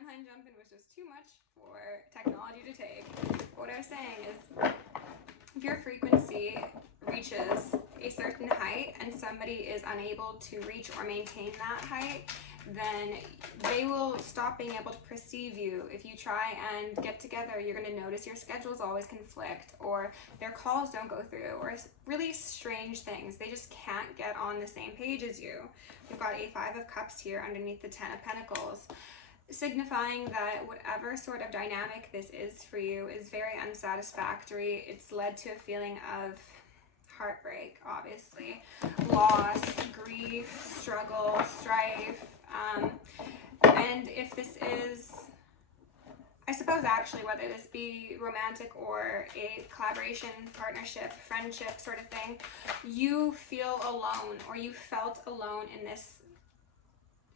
timeline jumping was just too much for technology to take. What I was saying is, if your frequency reaches a certain height and somebody is unable to reach or maintain that height, then they will stop being able to perceive you. If you try and get together, you're going to notice your schedules always conflict, or their calls don't go through, or really strange things. They just can't get on the same page as you. We've got a Five of Cups here underneath the Ten of Pentacles, signifying that whatever sort of dynamic this is for you is very unsatisfactory. It's led to a feeling of heartbreak, obviously, loss, grief, struggle, strife, and if this is, I suppose actually, whether this be romantic or a collaboration, partnership, friendship sort of thing, you feel alone, or you felt alone in this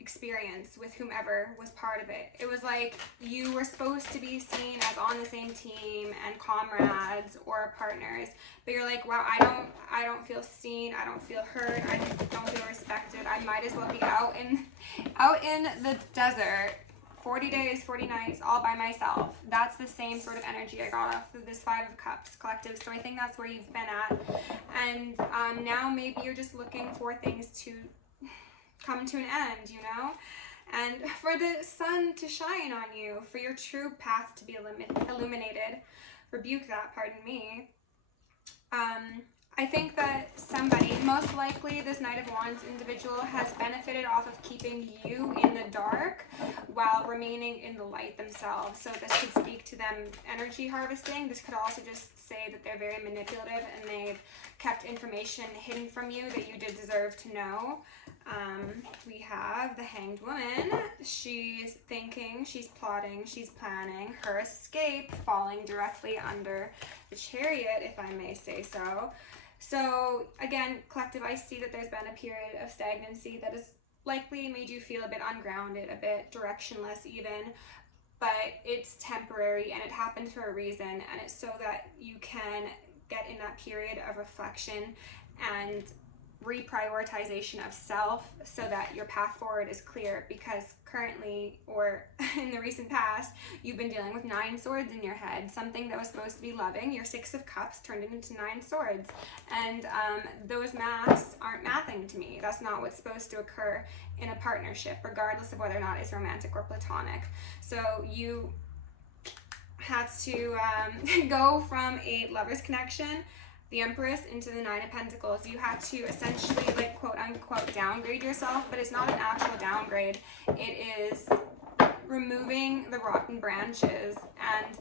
experience with whomever was part of it. It was like you were supposed to be seen as on the same team and comrades or partners, but you're like, wow, I don't feel seen, I don't feel heard, I don't feel respected. I might as well be out in the desert 40 days, 40 nights, all by myself. That's the same sort of energy I got off of this Five of Cups collective. So I think that's where you've been at. And now maybe you're just looking for things to come to an end, you know, and for the sun to shine on you, for your true path to be illuminated. Rebuke that, pardon me. I think that somebody, most likely this Knight of Wands individual, has benefited off of keeping you in the dark while remaining in the light themselves. So this could speak to them energy harvesting. This could also just say that they're very manipulative and they've kept information hidden from you that you did deserve to know. We have the Hanged Woman. She's thinking, she's plotting, she's planning her escape, falling directly under the Chariot, if I may say so. So again, collective, I see that there's been a period of stagnancy that has likely made you feel a bit ungrounded, a bit directionless even, but it's temporary and it happened for a reason, and it's so that you can get in that period of reflection and reprioritization of self so that your path forward is clear, because currently, or in the recent past, you've been dealing with 9 swords in your head. Something that was supposed to be loving, your 6 of Cups turned into 9 swords, and those maths aren't mathing to me. That's not what's supposed to occur in a partnership, regardless of whether or not it's romantic or platonic. So you had to go from a lover's connection, the Empress, into the Nine of Pentacles. You had to essentially, like, quote unquote, downgrade yourself, but it's not an actual downgrade. It is removing the rotten branches and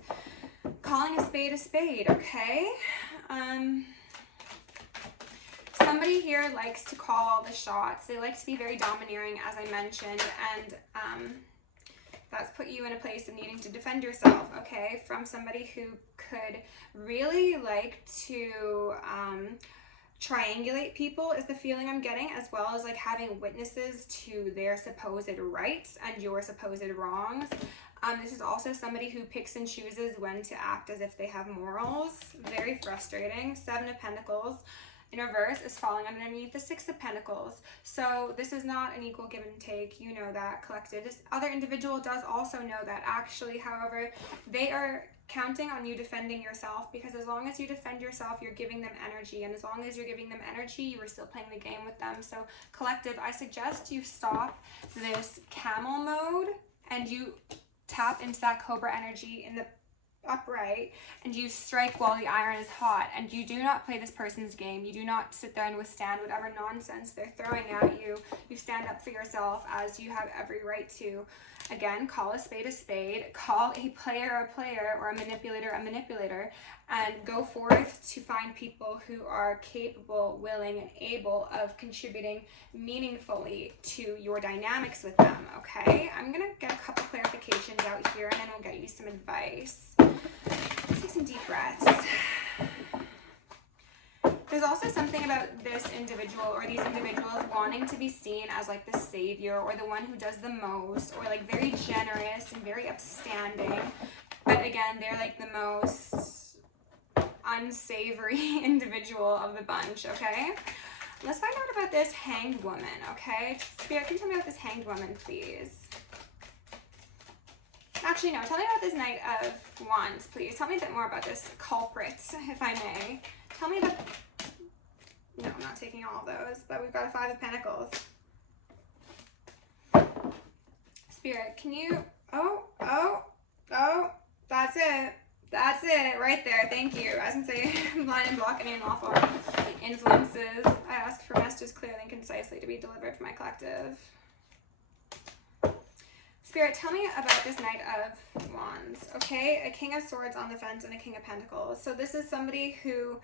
calling a spade, okay? Somebody here likes to call the shots. They like to be very domineering, as I mentioned, and that's put you in a place of needing to defend yourself, okay, from somebody who could really like to triangulate people, is the feeling I'm getting, as well as like having witnesses to their supposed rights and your supposed wrongs. This is also somebody who picks and chooses when to act as if they have morals. Very frustrating. 7 of Pentacles in reverse is falling underneath the 6 of Pentacles. So this is not an equal give and take. You know that, collective. This other individual does also know that, actually. However, they are counting on you defending yourself, because as long as you defend yourself, you're giving them energy, and as long as you're giving them energy, you are still playing the game with them. So collective, I suggest you stop this camel mode and you tap into that Cobra energy in the upright, and you strike while the iron is hot, and you do not play this person's game. You do not sit there and withstand whatever nonsense they're throwing at you. You stand up for yourself, as you have every right to. Again, call a spade, call a player, or a manipulator, and go forth to find people who are capable, willing, and able of contributing meaningfully to your dynamics with them, okay? I'm gonna get a couple clarifications out here, and then we'll get you some advice. Let's take some deep breaths. There's also something about this individual, or these individuals, wanting to be seen as like the savior, or the one who does the most, or like very generous and very upstanding. But again, they're like the most unsavory individual of the bunch, okay? Let's find out about this Hanged Woman, okay? Spirit, can you tell me about this Hanged Woman, please? Actually, no. Tell me about this Knight of Wands, please. Tell me a bit more about this culprit, if I may. Tell me about... No, I'm not taking all of those, but we've got a Five of Pentacles. Spirit, can you... Oh, that's it. That's it, right there. Thank you. I was going to say, blind and block any unlawful influences. I ask for messages clearly and concisely to be delivered for my collective. Spirit, tell me about this Knight of Wands, okay? A King of Swords on the fence and a King of Pentacles. So this is somebody who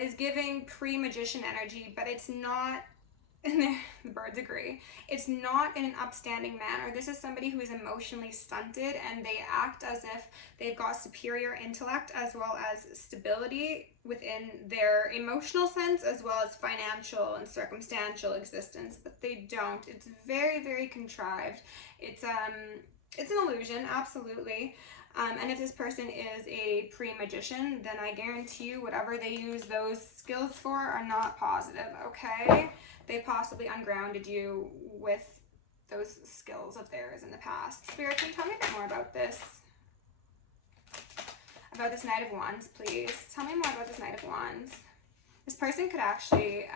is giving pre-magician energy, but it's not, and the birds agree, it's not in an upstanding manner. This is somebody who is emotionally stunted, and they act as if they've got superior intellect as well as stability within their emotional sense as well as financial and circumstantial existence, but they don't. It's very, very contrived. It's an illusion, absolutely. And if this person is a pre-magician, then I guarantee you whatever they use those skills for are not positive, okay? They possibly ungrounded you with those skills of theirs in the past. Spirit, can you tell me a bit more about this? About this Knight of Wands, please. Tell me more about this Knight of Wands. This person could actually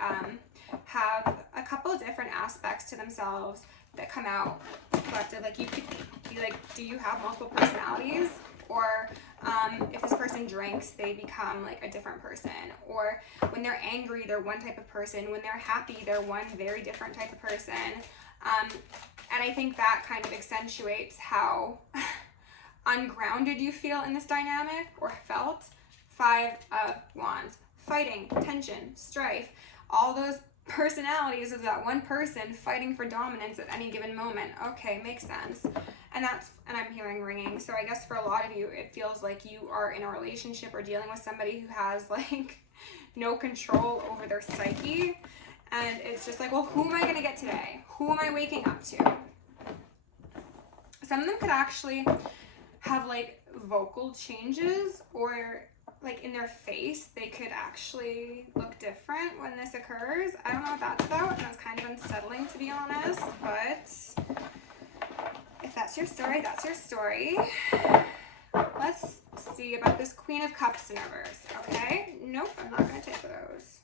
have a couple of different aspects to themselves that come out collected. Like, you could be like, do you have multiple personalities? Or if this person drinks, they become like a different person. Or when they're angry, they're one type of person. When they're happy, they're one very different type of person. And I think that kind of accentuates how ungrounded you feel in this dynamic, or felt. Five of Wands. Fighting, tension, strife, all those personalities of that one person fighting for dominance at any given moment. Okay, makes sense. And I'm hearing ringing. So I guess for a lot of you, it feels like you are in a relationship or dealing with somebody who has like no control over their psyche. And it's just like, well, who am I going to get today? Who am I waking up to? Some of them could actually have like vocal changes, or like in their face, they could actually look different when this occurs. I don't know what that's about, and that's kind of unsettling, to be honest, but if that's your story, that's your story. Let's see about this Queen of Cups in reverse, okay? Nope, I'm not going to take those.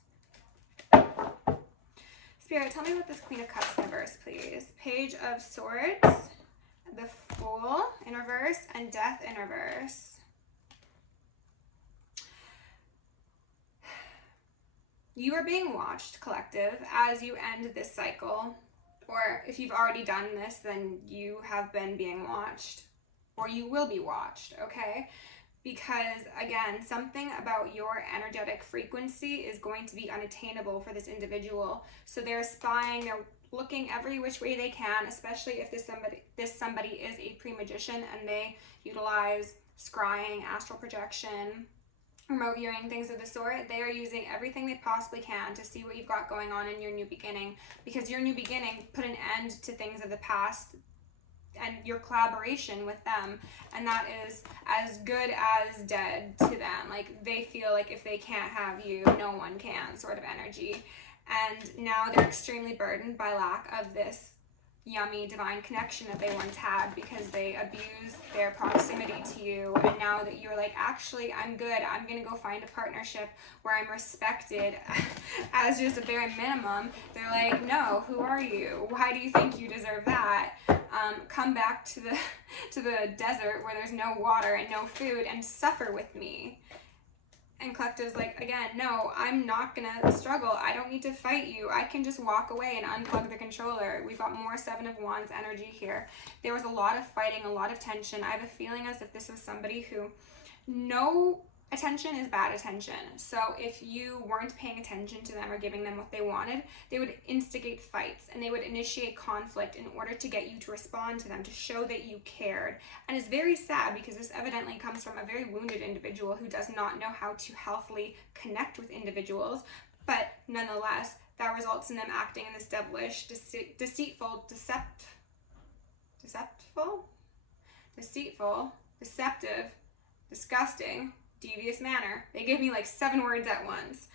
Spirit, tell me about this Queen of Cups in reverse, please. Page of Swords, the Fool in reverse, and Death in reverse. You are being watched, collective, as you end this cycle. Or if you've already done this, then you have been being watched, or you will be watched, okay? Because, again, something about your energetic frequency is going to be unattainable for this individual. So they're spying, they're looking every which way they can, especially if this somebody is a pre-magician and they utilize scrying, astral projection, remote viewing, things of the sort. They are using everything they possibly can to see what you've got going on in your new beginning, because your new beginning put an end to things of the past and your collaboration with them, and that is as good as dead to them. Like, they feel like if they can't have you, no one can, sort of energy. And now they're extremely burdened by lack of this yummy divine connection that they once had, because they abused their proximity to you. And now that you're like, actually, I'm good, I'm gonna go find a partnership where I'm respected as just a bare minimum, they're like, no, who are you? Why do you think you deserve that? Come back to the desert where there's no water and no food and suffer with me. And Collective's like, again, no, I'm not gonna struggle. I don't need to fight you. I can just walk away and unplug the controller. We've got more Seven of Wands energy here. There was a lot of fighting, a lot of tension. I have a feeling as if this was somebody who, no attention is bad attention. So if you weren't paying attention to them or giving them what they wanted, they would instigate fights and they would initiate conflict in order to get you to respond to them, to show that you cared. And it's very sad, because this evidently comes from a very wounded individual who does not know how to healthily connect with individuals. But nonetheless, that results in them acting in this devilish, deceitful, deceptive, disgusting, devious manner. They gave me like 7 words at once.